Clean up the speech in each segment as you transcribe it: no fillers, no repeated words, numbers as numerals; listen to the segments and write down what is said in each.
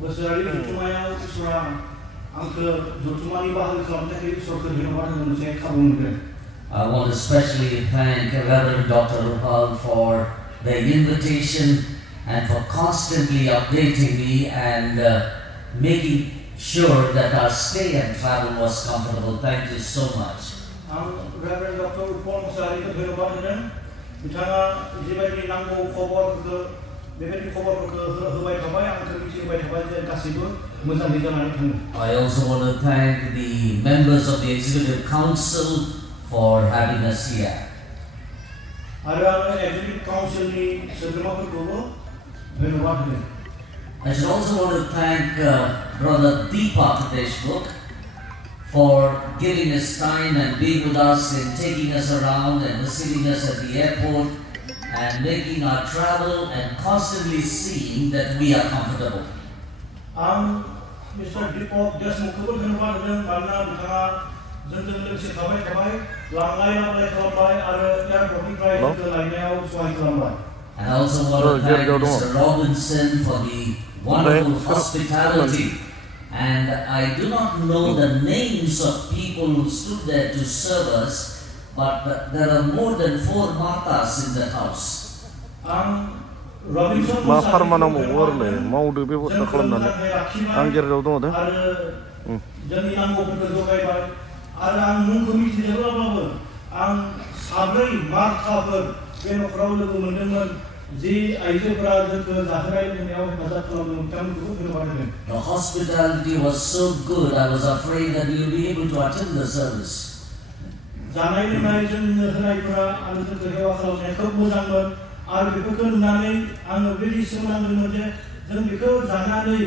बोसोरारि जथुम्मायाव इसोरा आंखौ जथुम्मानि बाहागो खालामनो थाखाय इसोरखौ धन्यबाद होनो मोनसे खाबु मोनदों। I want to especially thank Reverend Dr. Rupal for the invitation and for constantly updating me and making sure that our stay and travel was comfortable. Thank you so much. Reverend Dr. Rupal मोसाहारिखौ धन्यबाद होदों। बिथाङा जिबायदि नांगौ खबरफोरखौ बेबायदि खबरफोरखौ होबाय थाबाय आंखौ मिथिहोबाय थाबाय जे गासैबो मोजाङै जानानै थाङो। I also want to thank the members of the Executive Council for having us here. आरो आङो Executive Councilनि सोद्रोमाफोरखौबो धन्यबाद होदों। I should also want to thank Brother Deepak Deshmukh for giving us time and being with us and taking us around and receiving us at the airport and making our travel and constantly seeing that we are comfortable. Mr. Deepak Deshmukhखौबो धन्यबाद होदों मानोना बिथाङा जोंजों लोगोसे थाबाय लांलाय लाबोलाय खालामबाय आरो एयारपर्टनिफ्राय जोंखौ लायनायाव सहाय खालामबाय। And I also want to thank Mr. Robinson for the wonderful hospitality. And I do not know the names of people who stood there to serve us, but there are more than 4 Matas in the house. मा फार्मानाव मावोरले मावदो बेबस्था खालामनानै आं गेरेजाव दङ दे जोंनि नांगौफोरखौ जगायबाय आरो आं मुंखौ मिथिजोबाब्लाबो आं 7 मार्ताफोर बे नखराव लोगो मोनदोंमोन जि आइजोफोरा जोंखौ जाहोनाय लोंनायाव हेफाजाब खालामदोंमोन बिथांमोनखौबो धन्यबाद होदों। The hospitality was so good I was afraid that we would be able to attend the service. जानाय लोंनाय जोंनो होनायफोरा आरो जोंखौ हेफा खालामनाया खोब मोजांमोन आरो बेफोरखौ नुनानै आङो बेबायदि सोमोनांदोंमोन जे जों बेखौ जानानै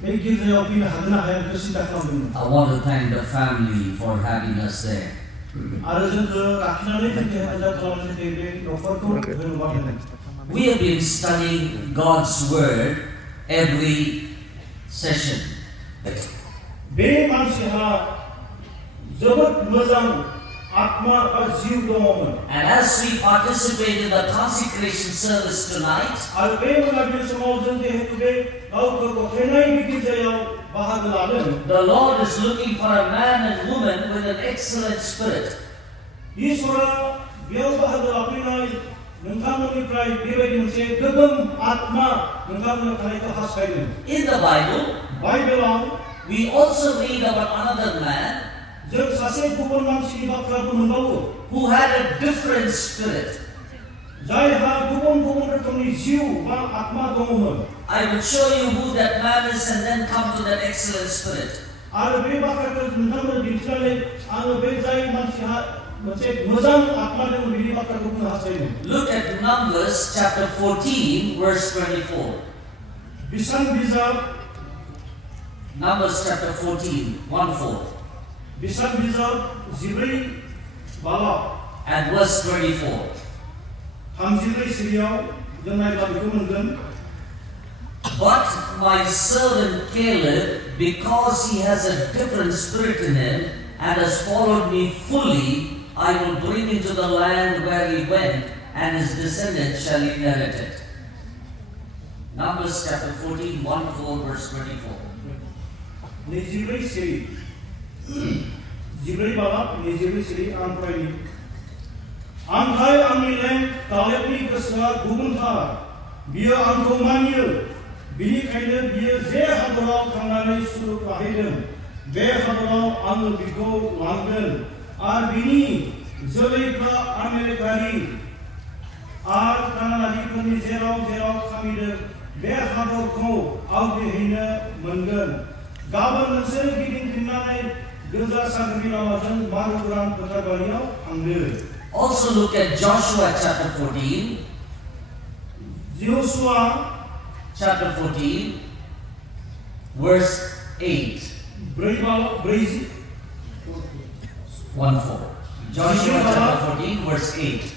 बे गिर्जायाव फैनो हागोन ना हाया बेखौ सिन्ता खालामदोंमोन। I want to thank the family for having us there. आरो जोंखौ लाखिनानै जोंखौ हेफाजाब खालामनो थाखाय बे नखरखौ धन्यबाद होदों। We have been studying God's Word every session. बे मानसिहा जोबोद मोजां आत्मा बा जिउ दङमोन। And as we participate in the consecration service tonight, आरो बे मोनाबिलि समाव जों जिहेतु बे गावखौ गथायनाय गिर्जायाव बाहागो लादों। the Lord is looking for a man and woman with an excellent spirit. इसोरा बेयाव बाहागो लाफैनाय नोंथांमोननिफ्राय बेबायदि मोनसे गोगोम आत्मा नोंथांमोननाव थानायखौ हास्थायदों। In the Bible, बाइबेलाव we also read about another man जों सासे गुबुन मानसिनि बाथ्राबो मोनबावो who had a different spirit. जायहा गुबुन गुबुन रोखोमनि जिउ बा आत्मा दङमोन। I will show you who that man is and then come to that excellent spirit. आरो बे बाथ्राखौ नोंथांमोननो दिन्थिनानै आङो बे जाय मानसिहा मोनसे मोजां आत्मा दङ बिनि बाथ्राखौ बुंनो हास्थायदों। Look at Numbers chapter 14 verse 24. बिसान बिजाब Numbers chapter 14 1-4 बिसान बिजाब 14 बाला and verse 24. 34 सिरियाव जों नायब्ला बेखौ मोनगोन। But my servant Caleb, because he has a different spirit in him and has followed me fully, I will bring him to the land where he went, and his descendants shall inherit it. Numbers chapter 14, 1-4, verse 24. 24 सिरि 14 बाला 24 सिरि आं फरायनि। आंहाय आंनि लें कालेबनि गोसोआ गुबुनथार बियो आंखौ मानियो बिनिखायनो बियो जे हादराव थांनानै सुलुक लाहैदों बे हादराव आङो बिखौ लांगोन आरो बिनि जोलैफ्रा आमेरिकानि आरो कानाडानिफोरनि जेराव जेराव खामिदों बे हादरखौ आवग्रिहैनो मोनगोन। गाबोन नोंसोर गिदिंफिननानै गोजा सागरनि लामाजों मारुग्राम फोथारबारियाव थांदो। Also look at Joshua chapter 14. Joshua chapter 14, verse 8. 1-4. Joshua chapter 14, verse 8.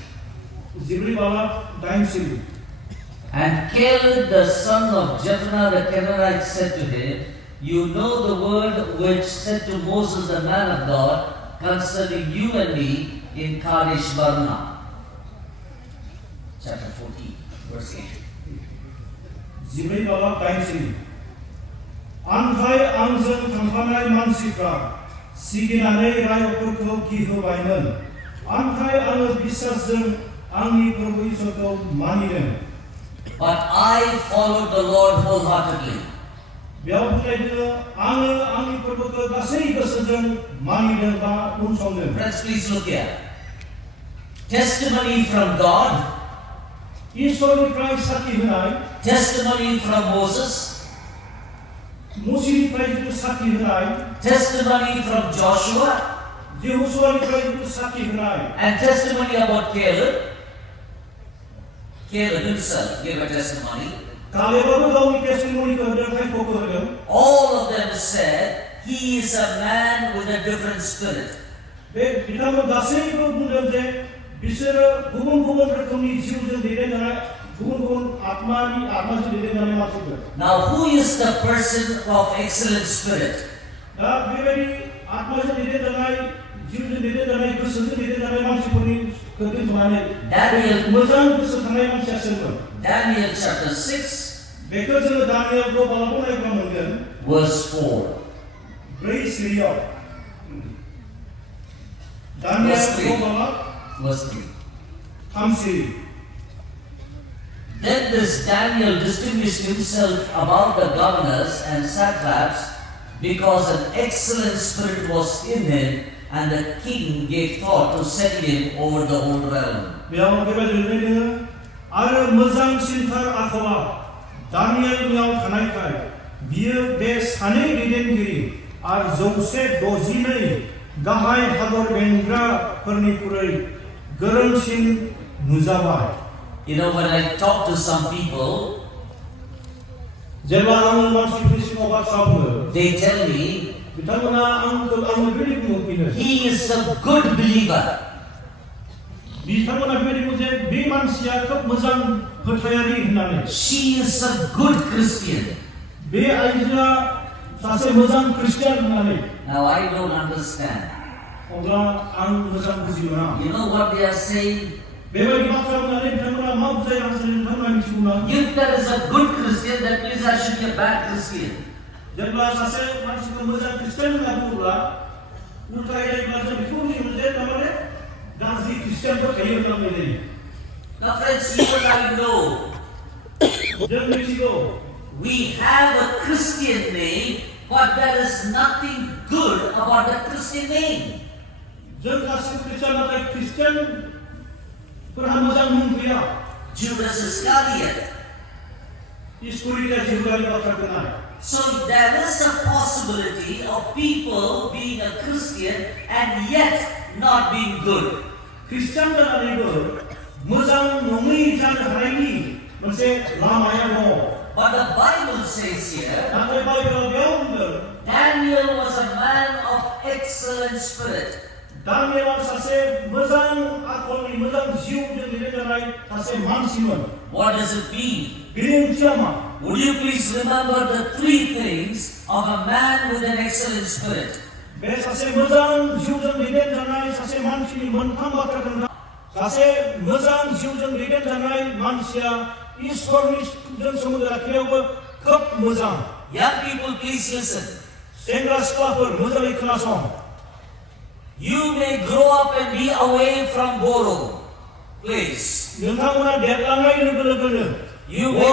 And Caleb the son of Jephunneh the Kenizzite said to him, you know the word which said to Moses the man of God concerning you and me in Kadesh Barnea. Chapter 14, verse 8. आंजों थांफानाय मानसिफ्रा सिगिनानै रायफोरखौ गिहोबायमोन ओमफ्राय आङो बिश्वासजों आंनि प्रभु इसोरखौ मानिदों But I followed the Lord wholeheartedly. बेयाव बुंनाय दङ आङो आंनि प्रभुखौ गासै गोसोजों मानिदों बा उनसंदों Friends, please look here. Testimony from God, ईश्वरनिफ्राय साखि होनाय testimony from Moses, मुसिनिफ्राय जिथु साखि होनाय testimony from Joshua, यहोशुआनिफ्राय जिथु साखि होनाय and testimony about Caleb. Caleb himself gave a testimony. कालेबाबो गावनि टेस्टिमनिखौ होदों खायफोरखौ होदों All of them said, he is a man with a different spirit. बे बिथांमोन गासैबो बुंदों जे बिसोरो गुबुन गुबुन रोखोमनि जिउजों दैदेनजानाय गुबुन गुबुन आत्माजों दैदेनजानाय मानसिफोर Now, who is the person of excellent spirit? दा बेबायदि आत्माजों दैदेनजानाय जिउजों दैदेनजानाय गोसोजों दैदेनजानाय मानसिफोरनि दोनथ'नानै Daniel. मोजां गोसो थानाय मानसिया सोरमोन Daniel chapter 6, बेखौ जोङो दानियेल बालाव नायब्ला मोनगोन verse 4. 4:4 Verse दानियेल 3. बाला Verse 3. 3:4 Then this Daniel distinguished himself above the governors and satraps because an excellent spirit was in him, and the king gave thought to set him over the whole realm. बेयाव बेबायदि लिरनाय दङ आरो मोजांसिनथार आखला दानियेलनियाव थानायखाय बियो बे सानै दैदेनगिरि आरो 162 गाहाय हादर बेंग्राफोरनिख्रुइ गोरोंसिन नुजाबाय You know, when I talk to some people, जेब्ला आङो मानसिफोरनि सिगाङाव बाथ्रा बुङो they tell me बिथांमोना आंखौ बेबायदि बुंफिनो he is a good believer. बिथांमोना बेबायदि बुङो जे बे मानसिया खोब मोजां फोथायारि होननानै She is a good Christian. बे आइजोआ सासे मोजां ख्रिस्टियान होननानै Now I don't understand. अब्ला आं मोजां बुजि मोना You know what they are saying? बेबायदि बाथ्रा बुंनानै बिथांमोना मा बुजायो आं सानो बिथांमोना मिथिगौ ना If there is a good Christian, that means I should be a bad Christian. जेब्ला सासे मानसिखौ मोजां ख्रिस्टियान होनना बुङोब्ला उल्थायै नायोब्ला जों बेखौ बुजियो जे थारमाने गाज्रि ख्रिस्टियानफोर थायो होनना बुंनाय जायो Now friends, you and I know जों मिथिगौ we have a Christian name, but there is nothing good about the Christian name. जों गासिबो ख्रिस्टियान नाथाय ख्रिस्टियानफोरहा मोजां मुं गैया Judas Iscariot. इसकुरिया जिहुदानि बाथ्रा खोनाय So there is a possibility of people being a Christian and yet not being good. Christian जानानैबो मोजां नङै जानो हानायनि मोनसे लामाया दङ But the Bible says here, नाथाय बाइबेलाव बेयाव बुंदों Daniel was a man of excellent spirit. दानियेला सासे मोजां आखलनि मोजां जिउजों दैदेनजानाय सासे मानसिमोन What does it mean? बेनि ओंथिया मा Would you please remember the three things of a man with an excellent spirit? बे सासे मोजां जिउजों दैदेनजानाय सासे मानसिनि मोनथाम बाथ्राखौ सासे मोजां जिउजों दैदेनजानाय मानसिया इसोरनिजों सोमोन्दो लाखिनायावबो खोब मोजां Young people, please listen. सेंग्रा सिख्लाफोर मोजाङै खोनासं You may grow up and be away from Boro place. नोंथांमोना देरलांनाय लोगो लोगोनो You may,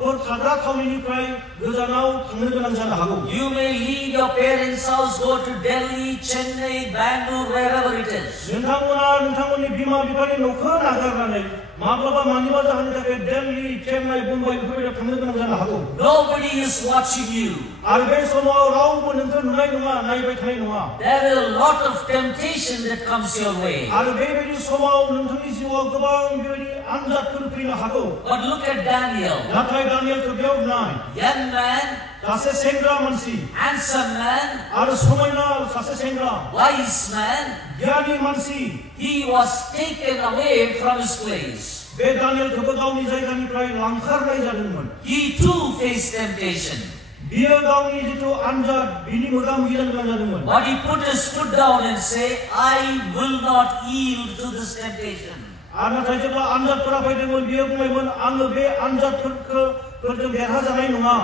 बर'फोर थाग्रा थावनिनिफ्राय गोजानाव थांनो गोनां जानो हागौ you may leave your parents' house, go to Delhi, Chennai, Bangalore, wherever it is. नोंथांमोना नोंथांमोननि बिमा बिफानि न'खौ नागारनानै माब्लाबा मानिबा जाहोननि थाखाय दिल्ली चेन्नाइ मुम्बाइ बेफोरबायदियाव थांनो गोनां जानो हागौ Nobody is watching you. आरो बे समाव रावबो नोंखौ नुनाय नङा नायबाय थानाय नङा There is a lot of temptation that comes your way. आरो बेबायदि समाव नोंथांनि जिउआव गोबां बेबायदि आनजादफोर फैनो हागौ But look at Daniel. नाथाय दानियेलखौ बेयाव नाय Young man, सासे सेंग्रा मानसि handsome man, आरो समायना सासे सेंग्रा wise man. गियानि मानसि He was taken away from his place. बे दानियेलखौबो गावनि जायगानिफ्राय लांखारनाय जादोंमोन He too faced temptation. बियो गावनि जिथु आनजाद बिनि मोगा-मोगि जानो गोनां जादोंमोन But he put his foot down and said, I will not yield to this temptation. आरो नाथाय जेब्ला आनजादफोरा फैदोंमोन बियो बुंबायमोन आङो बे आनजादफोरजों देरहाजानाय नङा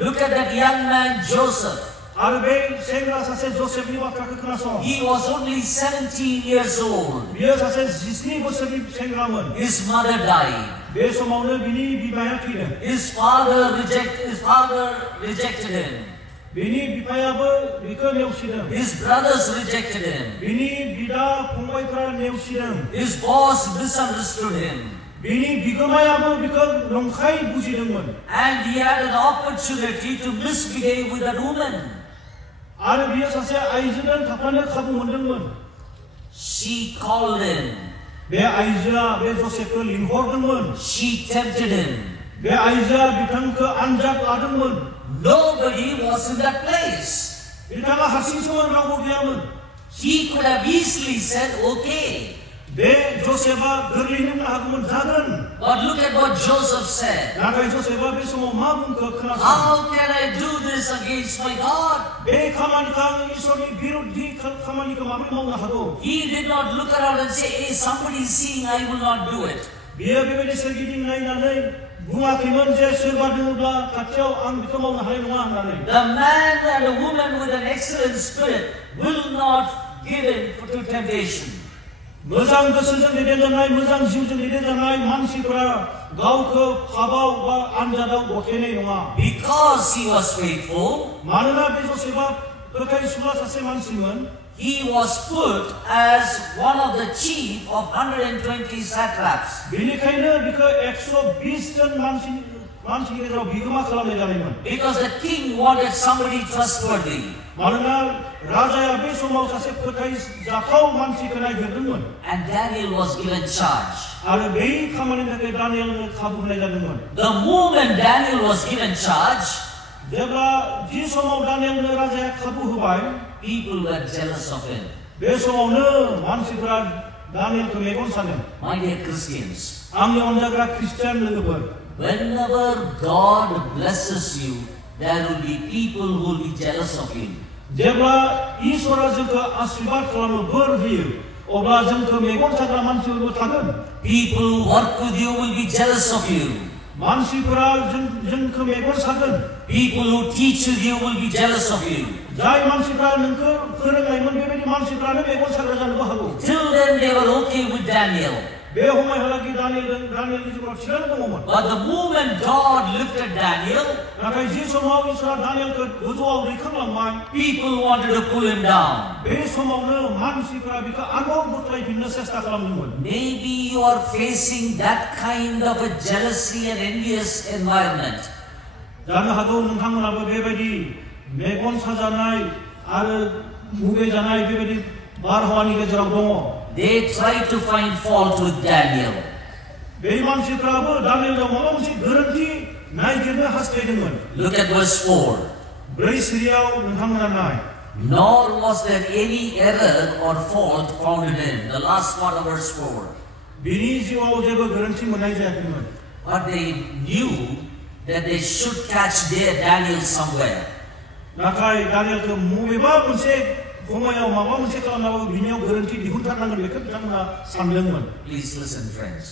Look at that young man Joseph. आरो बे सेंग्रा सासे जोसेफनि बाथ्राखौ खोनासं He was only 17 years old. बियो सासे 17 बोसोरनि सेंग्रामोन His mother died. बे समावनो बिनि बिमाया थैदों His father rejected him. बिनि बिफायाबो बिखौ नेवसिदों His brothers rejected him. बिनि बिदा फंबायफोरा नेवसिदों His boss misunderstood him. बिनि बिगोमायाबो बिखौ नंखाय बुजिदोंमोन And he had an opportunity to misbehave with that woman. आरो बियो सासे आइजोजों थाफानो खाबु मोनदोंमोन She called him. बे आइजोआ बे जोसेफखौ लिंहरदोंमोन She tempted him. बे आइजोआ बिथांखौ आनजाद लादोंमोन Nobody was in that place. बिथाङा हारसिंसोमोन रावबो गैयामोन He could have easily said, okay. बे जोसेफआ गोरलैनो बुंनो हागौमोन जागोन But look at what Joseph said. नाथाय जोसेफआ बे समाव मा बुंखो खोनासं How can I do this against my God? बे खामानिखौ आं इसोरनि बिरुद्धि खामानिखौ माबोरै मावनो हागौ He did not look around and say, hey, somebody is seeing, I will not do it. बियो बेबायदि सोरगिदिं नायनानै बुङाखैमोन जे सोरबा दङब्ला खाथियाव आं बेखौ मावनो हानाय नङा होननानै The man and a woman with an excellent spirit will not give in to temptation. मोजां गोसोजों दैदेनजानाय मोजां जिउजों दैदेनजानाय मानसिफोरा गावखौ फाबाव बा आनजादाव गथायनाय नङा Because he was faithful, मानोना बे जोसेफआ फोथायसुला सासे मानसिमोन he was put as one of the chief of 120 satraps. बेनिखायनो बिखौ 120 जन मानसिनि गेजेराव बिगोमा खालामनाय जानायमोन Because the king wanted somebody trustworthy. मानोना राजाया बे समाव सासे फोथायजाथाव मानसिखौ नागिरदोंमोन And Daniel was given charge. आरो बै खामानिनि थाखाय दानियेलनो खाबु होनाय जादोंमोन The moment Daniel was given charge, जेब्ला जि समाव दानियेलनो राजाया खाबु होबाय people were jealous of him. बे समावनो मानसिफोरा दानियेलखौ मेगन सानो My dear Christians, आंनि अनजाग्रा ख्रिस्टियान लोगोफोर whenever God blesses you, there will be people who will be jealous of you. जेब्ला इसोरा जोंखौ आशीर्वाद खालामो बोर होयो अब्ला जोंखौ मेगन साग्रा मानसिफोरबो थागोन People who work with you will be jealous of you. मानसिफोरा जोंखौ मेगन सागोन People who teach with you will be jealous of you. जाय मानसिफोरा नोंखौ फोरोंनायमोन बेबायदि मानसिफोरानो मेगन साग्रा जानोबो हागौ Till then they were okay with Daniel. बे समायहालागै दानियेलनि जिउआव थिगानो दङमोन But the moment God lifted Daniel, नाथाय जि समाव इसोरा दानियेलखौ गोजौआव दैखांलांबाय people wanted to pull him down. बे समावनो मानसिफोरा बिखौ आरोबाव बोख्लायफिननो सेस्ता खालामदोंमोन Maybe you are facing that kind of a jealousy and envious environment. जानो हागौ नोंथांमोनाबो बेबायदि मेगन साजानाय आरो मुगैजानाय बेबायदि बारहावानि गेजेराव दङ They tried to find fault with Daniel. बे मानसिफ्राबो दानियेलनाव माबा मोनसे गोरोन्थि नागिरनो हास्थायदोंमोन Look at verse 4. 4 सिरियाव नोंथांमोना नाय Nor was there any error or fault found in him. The last part of verse 4. बिनि जिउआव जेबो गोरोन्थि मोननाय जायाखैमोन But they knew that they should catch Daniel somewhere. नाथाय दानियेलखौ बबेबा मोनसे समायाव माबा मोनसे खालामनांगौ बिनियाव गोरोन्थि दिहुनथारनांगोन बेखौ बिथांमोना सानदोंमोन Please listen, friends.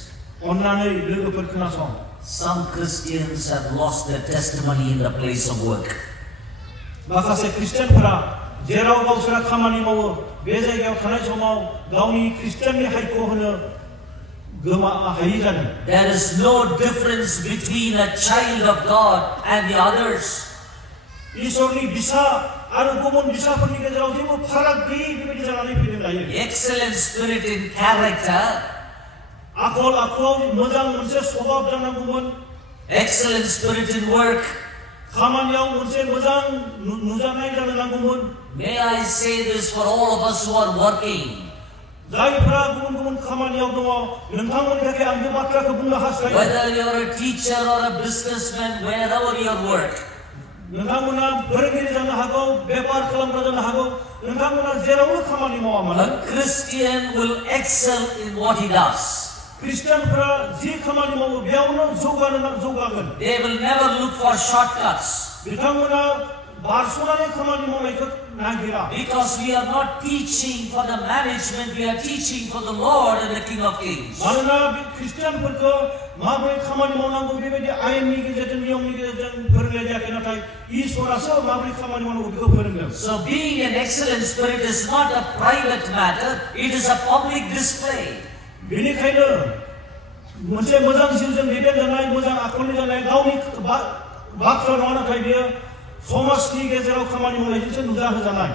अननानै लोगोफोर खोनासं Some Christians have lost their testimony in the place of work. माखासे ख्रिस्टियानफोरा जेराव गावसोरा खामानि मावो बे जायगायाव थानाय समाव गावनि ख्रिस्टियाननि हायखौ होनो गोमा हायि जादों There is no difference between a child of God and the others. इसोरनि बिसा आरो गुबुन बिसाफोरनि गेजेराव जेबो फाराग गैयै बेबायदि जानानै फैदों दायो Excellent spirit in character, आखल आखुआव मोजां मोनसे स्वभाब जानांगौमोन excellent spirit in work. खामानियाव मोनसे मोजां नुजानाय जानो नांगौमोन May I say this for all of us who are working. जायफोरा गुबुन गुबुन खामानियाव दङ नोंथांमोननि थाखाय आं बे बाथ्राखौ बुंनो हास्थायो Whether you're a teacher or a businessman, wherever you work, नोंथांमोना फोरोंगिरि जानो हागौ बेफार खालामग्रा जानो हागौ नोंथांमोना जेरावनो खामानि मावा मानो a Christian will excel in what he does. ख्रिस्टियानफोरा जि खामानि मावो बेयावनो जौगागोन They will never look for shortcuts. बिथांमोना बारस'नानै खामानि मावनायखौ नागिरा Because we are not teaching for the management, we are teaching for the Lord and the King of Kings. मानोना बे ख्रिस्टियानफोरखौ माबोरै खामानि मावनांगौ बेबायदि आयेननि गेजेरजों नियमनि गेजेरजों फोरोंनाय जायाखै नाथाय इसोरासो माबोरै खामानि मावनांगौ बेखौ फोरोंदों So being an excellent spirit is not a private matter, it is a public display. बेनिखायनो मोनसे मोजां जिउजों दैदेनजानाय मोजां आखलनि जानाय गावनि बाथ्रा नङा नाथाय बेयो समाजनि गेजेराव खामानि मावनायजोंसो नुजाहोजानाय